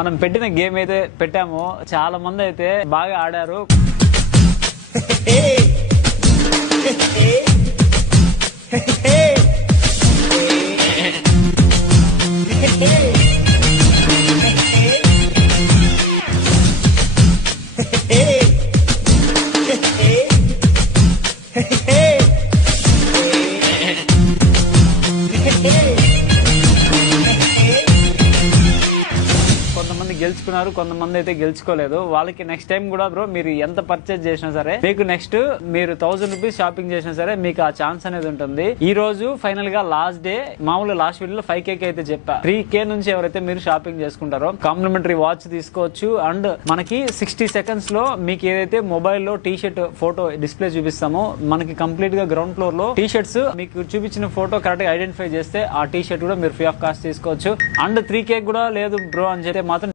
మనం పెట్టిన గేమ్ అయితే పెట్టామో చాలా మంది అయితే బాగా ఆడారు. కొంతమంది గెలుచుకున్నారు, కొంతమంది అయితే గెలుచుకోలేదు. వాళ్ళకి నెక్స్ట్ టైం కూడా బ్రో మీరు ఎంత పర్చేజ్ చేసినా సరే మీకు నెక్స్ట్ మీరు 1000 రూపీస్ షాపింగ్ చేసినా సరే మీకు ఆ ఛాన్స్ అనేది ఉంటుంది. ఈ రోజు ఫైనల్ గా లాస్ట్ డే. మామూలు లాస్ట్ వీడియోలో 5K అయితే చెప్పా. 3K నుంచి ఎవరైతే మీరు షాపింగ్ చేసుకుంటారో కాంప్లిమెంటరీ వాచ్ తీసుకోవచ్చు. అండ్ మనకి 60 సెకండ్స్ లో మీకు ఏదైతే మొబైల్ లో టీ షర్ట్ ఫోటో డిస్ప్లే చూపిస్తామో మనకి కంప్లీట్ గా గ్రౌండ్ ఫ్లోర్ లో టీ షర్ట్స్ మీకు చూపించిన ఫోటో కరెక్ట్ గా ఐడెంటిఫై చేస్తే ఆ టీ షర్ట్ కూడా మీరు ఫ్రీ ఆఫ్ కాస్ట్ తీసుకోవచ్చు. అండ్ 3K కూడా లేదు బ్రో అని చెప్తే మాత్రం